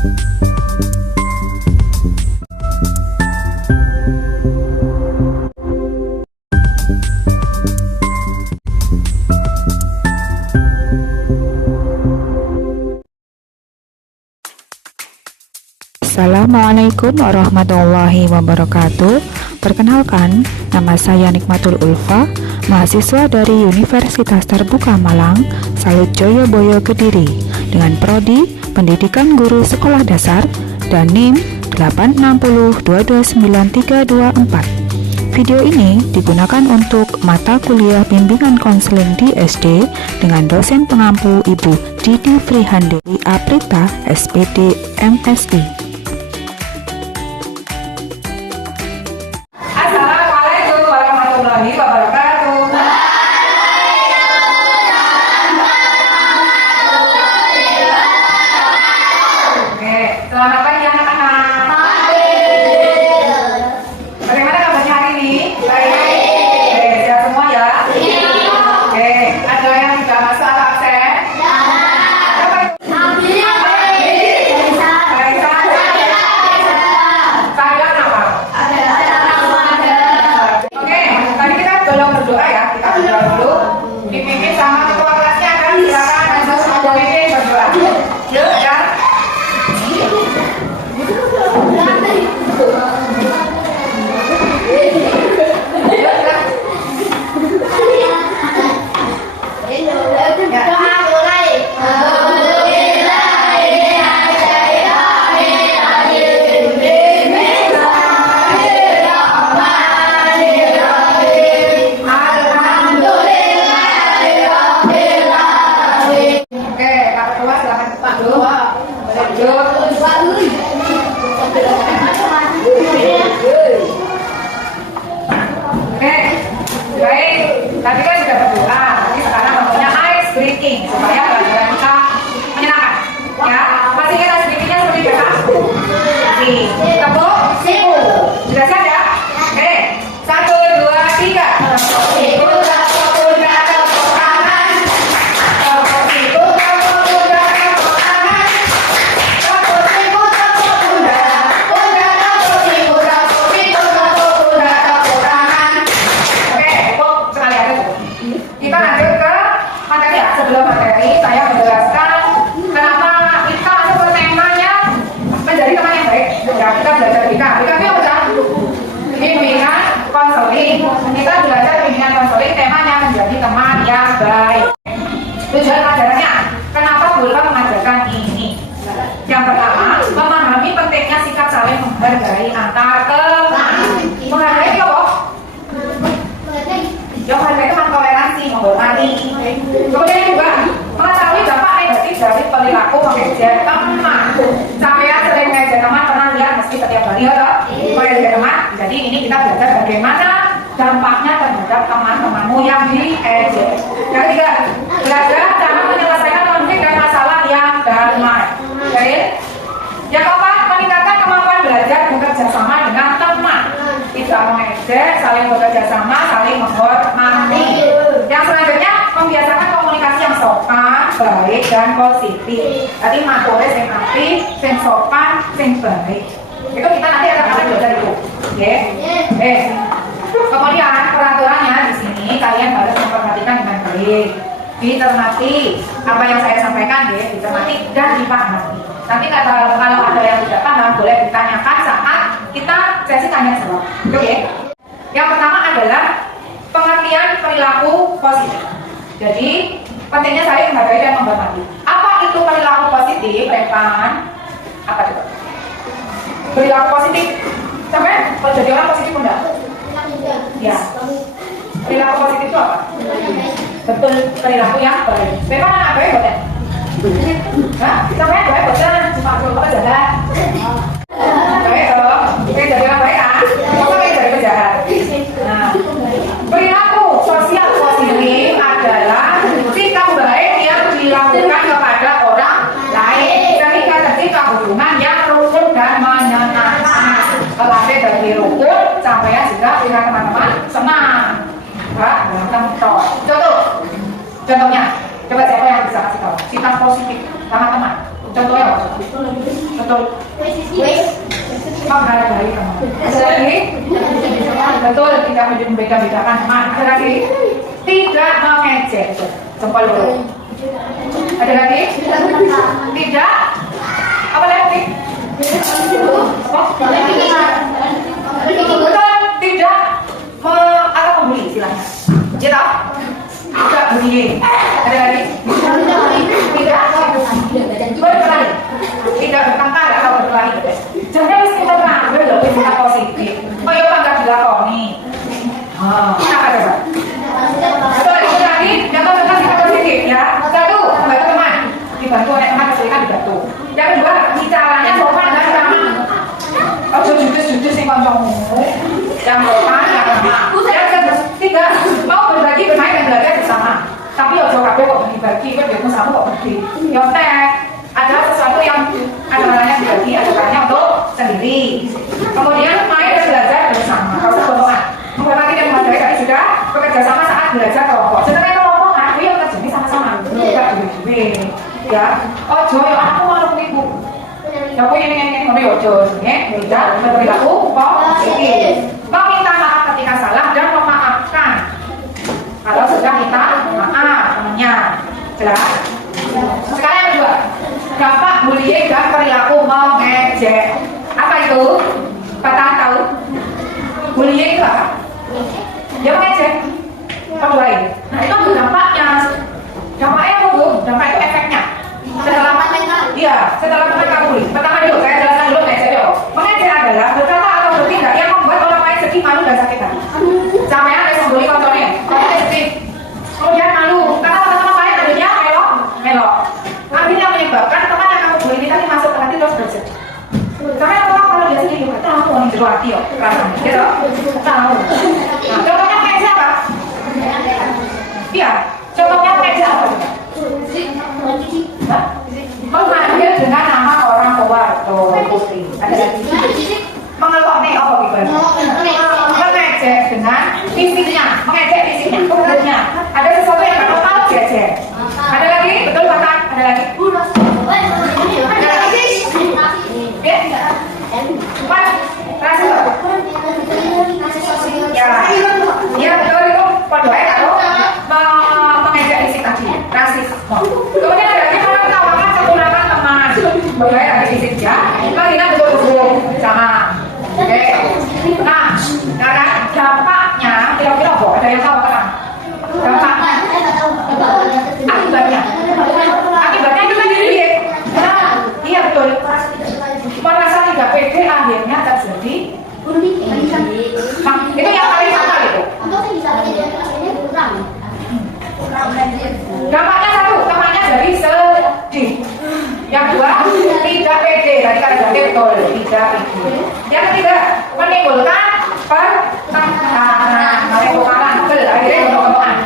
Assalamualaikum warahmatullahi wabarakatuh. Perkenalkan, nama saya Nikmatul Ulfa, mahasiswa dari Universitas Terbuka Malang, Salut Joyoboyo Kediri, dengan prodi Pendidikan Guru Sekolah Dasar dan NIM 860229324. Video ini digunakan untuk mata kuliah bimbingan konseling di SD dengan dosen pengampu Ibu Didi Frihandeli Aprita, SPD, MSI. Assalamualaikum warahmatullahi wabarakatuh. Oke, selamat pagi anak-anak. Bagaimana kabarnya hari ini? Baik. Oke, sehat semua ya? Oke, ada yang tidak masuk atau absen? Belum berdoa ya, kita berdoa dulu. Dipimpin sama ketua kelasnya kan, silakan maju dipimpin berdoa. Yuk ya. Tadi kan sudah berdoa, tapi sekarang waktunya ice breaking supaya pelajaran kita menyenangkan. Ya, masih ingat ice breakingnya seperti biasa? Tepuk siku. Sudah siap ya? Oke, 1, 2, 3. Tepuk siku, tepuk bunda, tepuk tangan. Tepuk siku, tepuk bunda, tepuk tangan. Tepuk siku, tepuk bunda, bunda tepuk siku, tepuk siku, tepuk bunda, tepuk tangan. Oke, tepuk sekali aja. Kita lanjut ke materi ya. Sebelum materi, saya menjelaskan kenapa kita masuk ke temanya menjadi teman yang baik. Ya, kita belajar Bika itu apa? Bimbingan konseling. Kita belajar bimbingan konseling, temanya menjadi teman yang baik. Tujuan pelajarannya, kenapa Bulpa mengajarkan ini? Yang pertama, memahami pentingnya sikap saling menghargai antar teman. Menghargai apa? Yang harga itu toleransi, menghormati. Kemudian juga mengetahui dampak negatif dari perilaku mengejek teman. Saya sering mengejek teman, pernah lihat meski setiap hari atau mengejek teman. Jadi ini kita belajar bagaimana dampaknya terhadap teman-temanmu yang diejek. Yang ketiga, belajar cara menyelesaikan konflik dan masalah yang damai. Oke. Yang keempat, meningkatkan kemampuan belajar bekerja sama dengan teman. Tidak mengejek, saling bekerja sama, saling menghormati. Yang selanjutnya, membiasakan komunikasi yang sopan, baik, dan positif. Tadi matore sing apik, sing sopan, sing baik. Itu kita nanti akan belajar itu. Oke? Kemudian peraturannya di sini kalian harus memperhatikan dengan baik. Dicermati apa yang saya sampaikan, dicermati dan dipahami. Nanti kalau ada yang tidak paham, boleh ditanyakan saat kita sesi tanya jawab. Oke? Yang pertama adalah pengertian perilaku positif. Jadi pentingnya saya menghargai dan menghormati. Apa itu perilaku positif, Revan? Apa itu? Perilaku positif. Sampai jadi orang positif enggak? Ya. Perilaku positif itu apa? Betul, perilaku yang baik. Revan anak baik bukan? Hah? Sampai baik bukan? Cuma apa jahat? Baik dong. Oke, jadi orang baik kan? Masa pengen jadi penjahat? Nah, perilaku sosial positif adalah sikap baik yang dilakukan kepada orang lain sehingga tercipta hubungan yang rukun dan menyenangkan. Kelasnya dari rukun sampai juga dengan teman-teman senang. Contohnya, coba siapa yang bisa kasih tahu? Sikap positif sama teman. Contohnya apa? betul. Menghargai teman. Ada lagi? Betul, tidak membeda-bedakan teman. Ada lagi? Tidak mengejek. Jempol dulu. Ada lagi? Tidak. Apa lagi? Betul, tidak atau membuli istilahnya. Ya tahu? Tidak bullying. Ada lagi? Tidak berkelahi. Tidak bertengkar atau berkelahi. Jangan istilah ngambil loh istilah positif. Oh ya nggak dilakoni. Kenapa coba? Betul, itu lagi. Contoh istilah positif ya. Satu, membantu teman. Dibantu oleh teman kesulitan dibantu. Yang kedua, bicaranya sopan dan ramah. Oh judes sih kancamu. Yang sopan yang ramah. Yang ketiga, mau berbagi bermain dan belajar bersama. Tapi ojo kabeh kok dibagi, kan biar sama kok pergi. Yontek, ada sesuatu yang ada kalanya dibagi, ada kalanya untuk sendiri. Kemudian main dan belajar bersama. Kalau sebelumnya menghormati dan menghargai tadi sudah bekerja sama saat belajar kelompok. Sebenarnya kelompok aku yang kerjanya sama-sama, tidak duwe-duwe. Ya, ojo ya aku mau ibu. Ya aku yang ojo, ya, tidak berperilaku positif. Meminta maaf ketika salah dan memaafkan. Kalau sudah minta maaf temannya, jelas. Sekarang yang kedua, dampak bullying dan perilaku mengejek. Apa itu? Kalian tahu? Bullying itu apa? Ya mengejek. Perbuatan. Nah itu dampaknya. Dampaknya apa bu? Dampak itu efeknya. Setelah mereka bully. Pertama dulu, saya jelaskan dulu mengejek dulu. Mengejek adalah berkata atau bertindak yang membuat orang lain sedih, malu dan sakit hati. Sampai ada yang membuli kontrolnya. Kemudian malu, karena teman-teman lain akhirnya melok. Akhirnya menyebabkan teman yang kamu bully ini tadi masuk ke hati terus bersedih. Karena kalau dia sedih, nggak tahu orang jero hati yo, rasanya, gitu? Tahu. Nah, contohnya kayak siapa? Iya, contohnya kayak siapa? Memanggil dengan nama orang tua atau putri. Ada lagi? Mengelok nih, apa gitu? Mengejek dengan fisiknya, mengejek fisiknya, kulitnya. Ada sesuatu yang kamu tahu jejek. Ada lagi? Betul bahkan? Ada lagi? Ada lagi? Ya? Pas? Rasa? Ya betul itu. Padoe kalau mengejek fisik tadi, rasis. Kemudian ada lagi orang tawakan kekurangan teman. Padoe ada fisik ya. Menghina betul-betul sama. Oke. Nah, sekarang dampaknya kira-kira kok ada yang tahu kan? Dampaknya, akibatnya itu kan diri. Nah, iya betul. Merasa tidak pede akhirnya terjadi. Nah, itu yang paling fatal itu. Dampaknya satu, temannya jadi sedih. Yang dua, tidak pede. Tadi kata jadi betul, tidak pede. Yang ketiga, menimbulkan pertengkaran, akhirnya bentrok-bentrokan.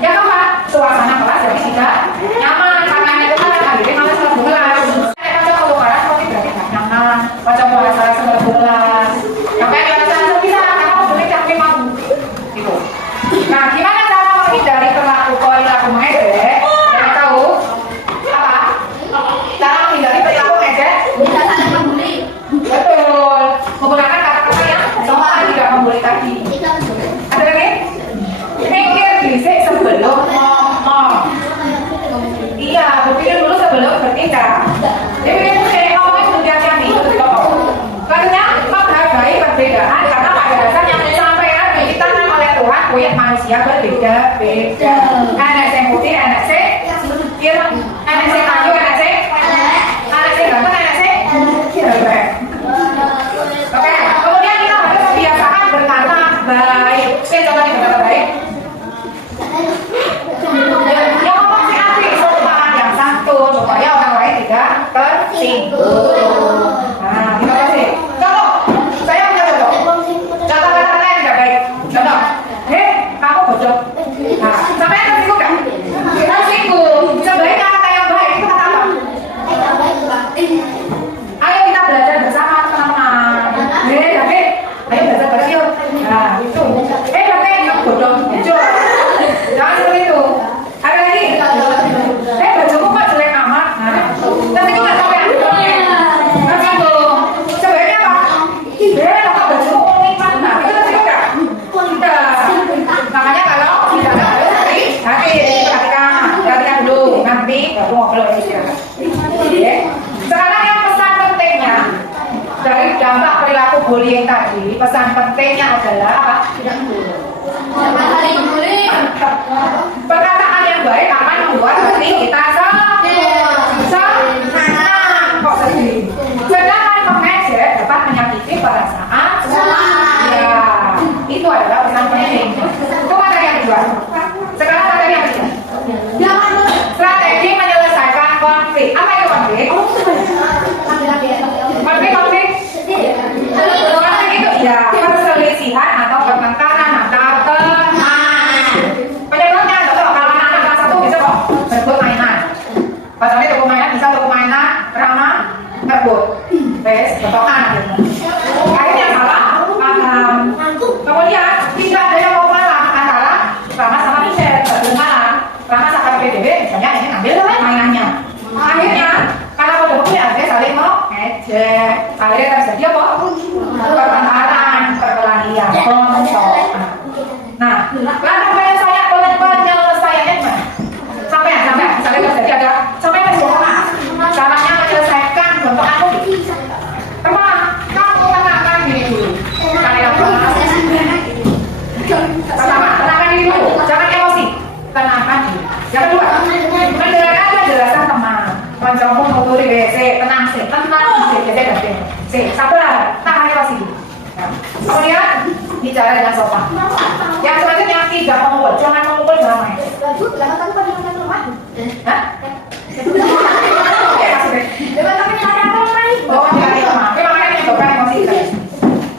Yang keempat, suasana kelas jadi tidak nyaman. Karena itu kan akhirnya malas melebu kelas. Macam kelukaran seperti berarti tidak nyaman. Macam bahasa melebu kelas. Sampai yang bisa karena boleh capek mau. Gitu. Nah, gimana cara menghindari perilaku mengejek? Yang tahu? Apa? Cara menghindari perilaku mengejek? Betul. Menggunakan kata-kata yang sopan, tidak membuli tadi. Ada lagi? Mikir dhisik sebelum ngomong. Iya, berpikir dulu sebelum bertindak. Jadi kayak ngomongnya sebelum hati-hati. Karena menghargai perbedaan karena pada dasarnya sampaian diciptakan oleh Tuhan kulit manusia berbeda-beda. Anak yang putih, anak ireng, anak kayu, anak ganteng, anak jelek. Oke, kemudian kita harus kebiasaan berkata baik. Saya coba nih berkata baik. Yang ngomong si asli sopan, yang santun supaya orang lain tidak tersinggung. Nah, terima kasih. Contoh, saya punya contoh. Contoh kata-kata yang tidak baik. Contoh, hei, kamu bodoh. Nah, sampai tersinggung nggak? Tersinggung. Sebaiknya kata yang baik itu kata apa? Ayo kita belajar bersama teman-teman. David, ayo belajar bareng yuk. Nah, itu. David, yuk bodoh. Jangan seperti itu. Ada lagi? Bajumu kok jelek amat. Nah, nanti itu nggak sampai. bullying tadi, pesan pentingnya adalah apa? Perkataan yang baik akan membuat hati kita senang. Kok sedih? Sedangkan mengejek dapat menyakiti perasaan. Ya, itu adalah pesan penting. Itu materi yang kedua. Sekarang materi yang ketiga. Strategi menyelesaikan konflik. Apa itu konflik? Konflik itu ya perselisihan atau pertengkaran antar teman. Penyebabnya adalah kalau anak kelas 1 bisa kok berebut mainan. Padahal toko mainan bisa toko mainan ramah berebut. Wes, betokan gitu. Akhirnya salah paham. Kemudian tidak ada yang mau malah antara Rama sama Michelle bermalam. Rama sama PDB misalnya ini ngambil mainannya. Akhirnya karena berebut ya dia saling mau ngejek. Akhirnya terjadi apa? Pertengkaran, perkelahian, konflik. Nah, lalu penyelesaiannya gimana? Sampai misalnya terjadi ada sampai caranya menyelesaikan bentuk aku. Pertama, kamu tenangkan diri dulu. Pertama, tenangkan diri dulu, jangan emosi. Tenangkan diri. Yang kedua, mendengarkan penjelasan teman. Kancamu nuturi WC, tenang sih, sabar, tahan emosi dulu. Kemudian bicara dengan sopan. Yang selanjutnya tidak memukul, jangan memukul dalam main. Hah? Oke, masih baik. Oh, tidak lemah. Tapi makanya menyebabkan emosi kita.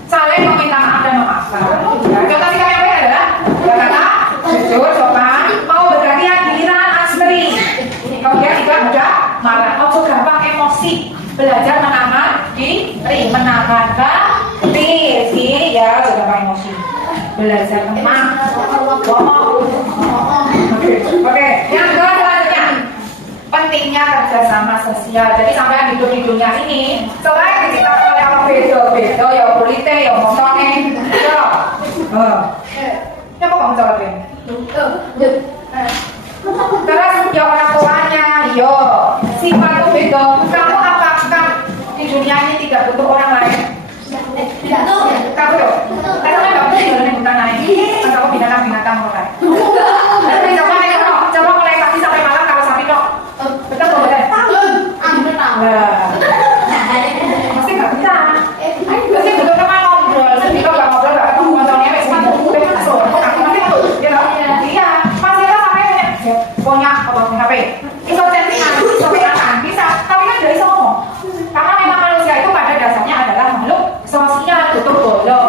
Saling meminta maaf dan memaafkan. Contoh sikap yang baik adalah berkata, jujur, sopan, mau bergantian giliran asri. Kemudian tidak mudah marah. Oh, gampang emosi. Belajar menahan diri, menahan diri ya, juga gampang emosi. Belajar tenang. Oke. Yang kedua selanjutnya pentingnya kerjasama sosial. Jadi sampai hidup di dunia ini selain diciptakan oleh Allah beda-beda ya kulitnya ya motornya ya apa kamu jawabin? Terus ya orang tuanya yo sifatnya beda. Kamu apakah di dunia ini tidak butuh orang lain? Kamu tuh karena nggak mungkin jalan hutan lain atau binatang lain. Tapi coba mulai pagi sampai malam kalau sapi kok betul betul. Pasti nggak bisa. Pasti butuh teman ngobrol. Sedih kok nggak ngobrol nggak ketemu motornya wes udah masuk. Iya masih ada sampai punya HP. Itu chattingan, sopirkan bisa. Tapi kan dari ngomong. Karena memang manusia itu pada dasarnya adalah makhluk sosial, butuh bolo.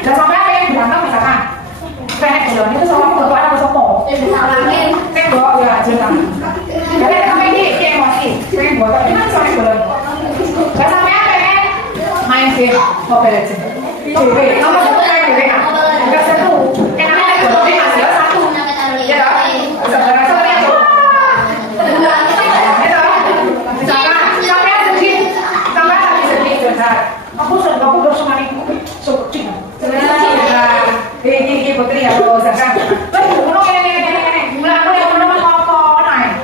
Dan sampai apa yang berantem misalkan. Kayak bolo itu sama butuh anak sopo. Tembok ya jelas. Jadi sampai di emosi. Pengen bolo itu kan sampai bolo. Dan sampai apa ya? Main game Mobile Legends. DB, nomor satu kayak DB kan? Enggak satu. Kenapa bolo ini masih satu? Ya toh? Sebenarnya seperti itu. Aku udah sama ibu, suci. Ini putri ya, lo sekarang. Mulai aku yang menemukan apa naik.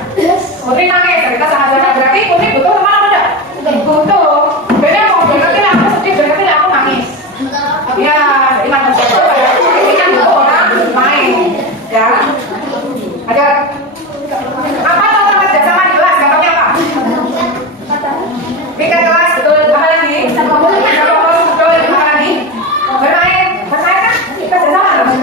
Putri nangis, cerita sama berarti putri butuh teman apa enggak? Butuh. Beda mau berarti aku sedih, berarti aku nangis. Ya, jadi manusia itu ini kan butuh orang main, ya. Ada apa tentang kerjasama di kelas? Contohnya apa? Bikin kelas betul apa lagi? Bermain kan kita bersama loh.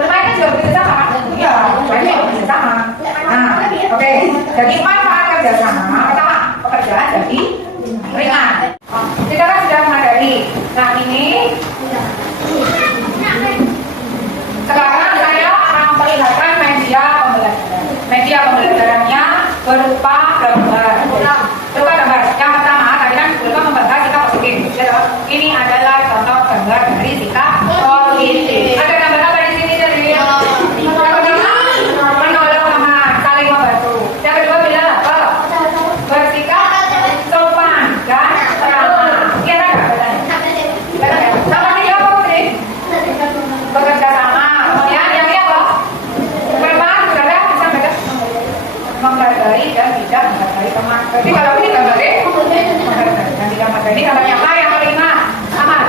Bermain kan juga bekerjasama kan? Iya, banyak bekerjasama. Nah, oke. Jadi manfaat kerjasama pertama pekerjaan jadi ringan. Kita kan sudah memadai. Nah ini sekarang saya akan memperlihatkan media pembelajarannya berupa gambar. Berupa gambar. Yang pertama tadi kan berupa membahas sikap positif. Ini adalah contoh gambar dari sikap positif. Ada gambar apa di sini dari? Yang pertama menolong teman, saling membantu. Yang kedua bilang apa? Bersikap sopan dan ramah. Iya kan? Sama ini apa Putri? Bekerja sama. Kemudian yang ini apa? Memang saudara bisa menghargai dan tidak menghargai teman. Berarti kalau ini gambarnya menghargai dan tidak menghargai. Ini gambar yang kelima aman.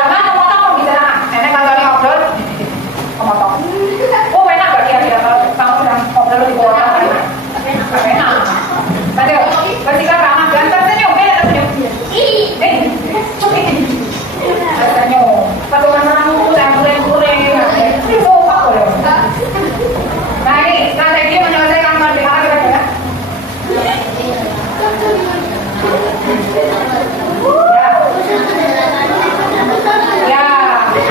Jangan memotong pembicaraan. Nenek kalau ngobrol, memotong. Oh enak gak kira-kira kalau kamu sedang ngobrol di bawah apa enak? Gak enak. Tadi ketika ramah dan tersenyum, tersenyum. Tersenyum. Patungan rambut yang guling-guling. Itu apa boleh? Nah ini strategi menyelesaikan masalah kira-kira. Ya,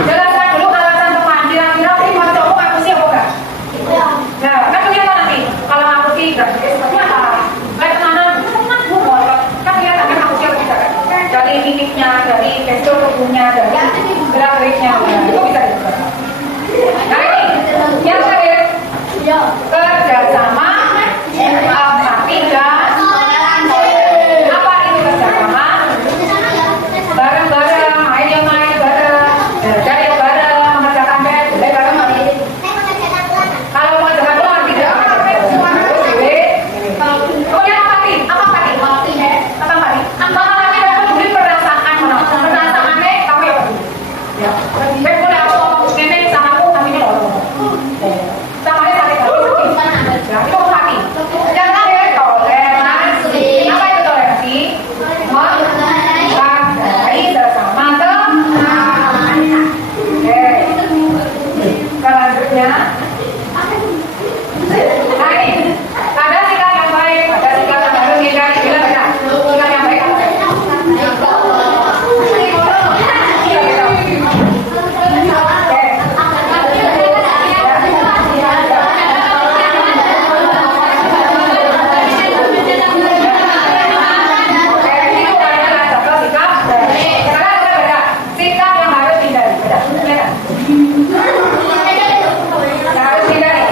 jelaskan dulu alasan teman. Kira-kira mau cowok aku sih apa enggak? Nah, kan kelihatan nanti kalau aku sih enggak seperti apa? Kayak kemana? Kan humor kan kelihatan kan aku sih apa enggak? Dari mimiknya, dari gestur tubuhnya, dari gerak-geriknya, itu bisa dijelaskan. Nah ini, yang terakhir kerjasama empati dan apa itu kerjasama? Bareng-bareng, main bareng, belajar yang bareng, mengerjakan boleh bareng lagi. Kalau mengerjakan doang tidak. Kemudian empati, apa empati? Apa empati? Empati itu peduli perasaan, perasaannya kamu yang peduli. Ya, baik boleh aku ngomong nenek sama aku nanti loh. Sama dia sakit hati. Ya, itu empati. Jangan ya toleransi. Apa itu toleransi? Menghargai bersama teman. Oke. Selanjutnya, nah ini ada sikap yang baik, ada sikap yang harus dihindari. Bila benar, sikap yang baik apa? Iya gitu. Oke. Oke, itu adalah contoh sikap baik. Sekarang kita beda. Sikap yang harus dihindari. Beda. Beda. Yang harus dihindari.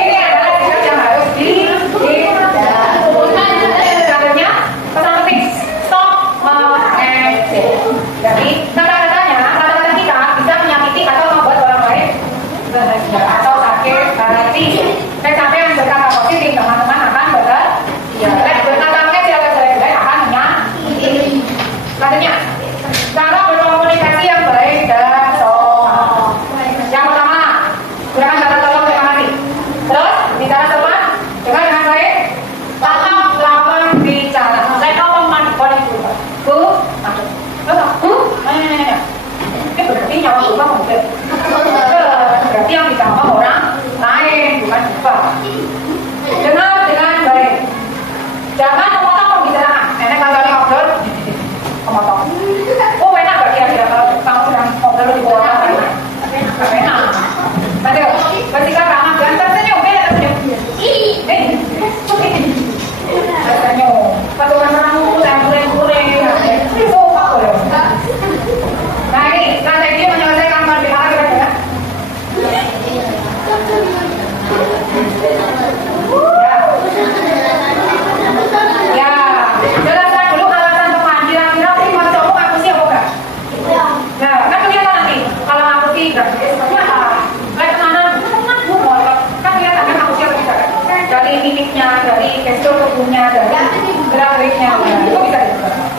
Ini adalah sikap yang harus dihindari. Selanjutnya, pesan penting, stop mengejek. Jadi, kata-kata kita bisa menyakiti atau membuat orang lain bahagia atau sakit hati. Sampai yang berkata positif, teman-teman akan berkata mengejek atau jelek-jelek akan menyakiti. Selanjutnya, cara berkomunikasi yang baik dan sopan. Yang pertama, gunakan kata tolong terima kasih. Terus, bicara sopan dengan baik. Tatap lawan bicara. Saya ngomong manipulasi dulu. Bu, masuk. Bu, ini berarti nyawa juga mungkin. Berarti yang ditambah orang lain bukan juga. Dengar dengan baik. Jangan memotong pembicaraan. Nenek kalau ngobrol, memotong. Oh enak gak kira-kira kalau kamu sedang ngobrol di bawah apa enak? Gak enak. Tadi ketika ramah dan tersenyum, tersenyum. Tersenyum. Patungan rambut yang guling-guling. Itu apa boleh? Nah ini strategi menyelesaikan masalah kira-kira. Ya, jelaskan dulu alasan teman. Kira-kira mau cowok aku sih apa enggak? Nah, kan kelihatan nanti kalau aku sih enggak seperti apa? Kayak kemana? Kan humor kan kelihatan kan aku sih apa enggak? Dari mimiknya, dari gestur tubuhnya, dari gerak-geriknya, itu bisa dijelaskan.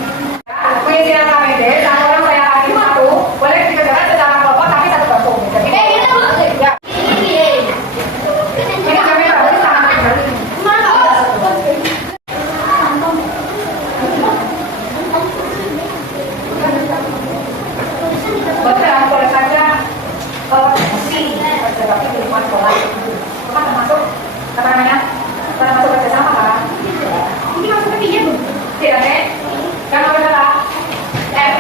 Pengisian KPD, satu orang saya kasih satu, boleh dikerjakan secara kelompok tapi satu kampung. Jadi, ya. Ini kami harus sangat berarti. Betul, boleh saja sih, tapi di lingkungan sekolah. Itu kan termasuk apa namanya? Termasuk kerjasama kan? Ini maksudnya piye bu? Tidak kan? Yang adalah yang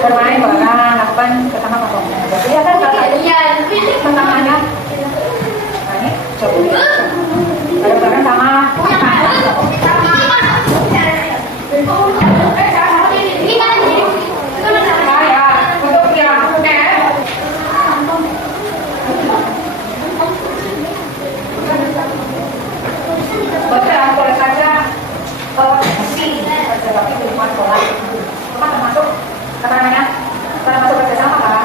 bermain bola, lakukan bersama kelompok. Kelihatan kalau pertamanya, nah ini coba bareng-bareng sama. Untuk yang betul, boleh saja sih, tapi di lingkungan sekolah. Itu kan termasuk apa namanya? Termasuk kerjasama kan?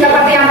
Seperti yang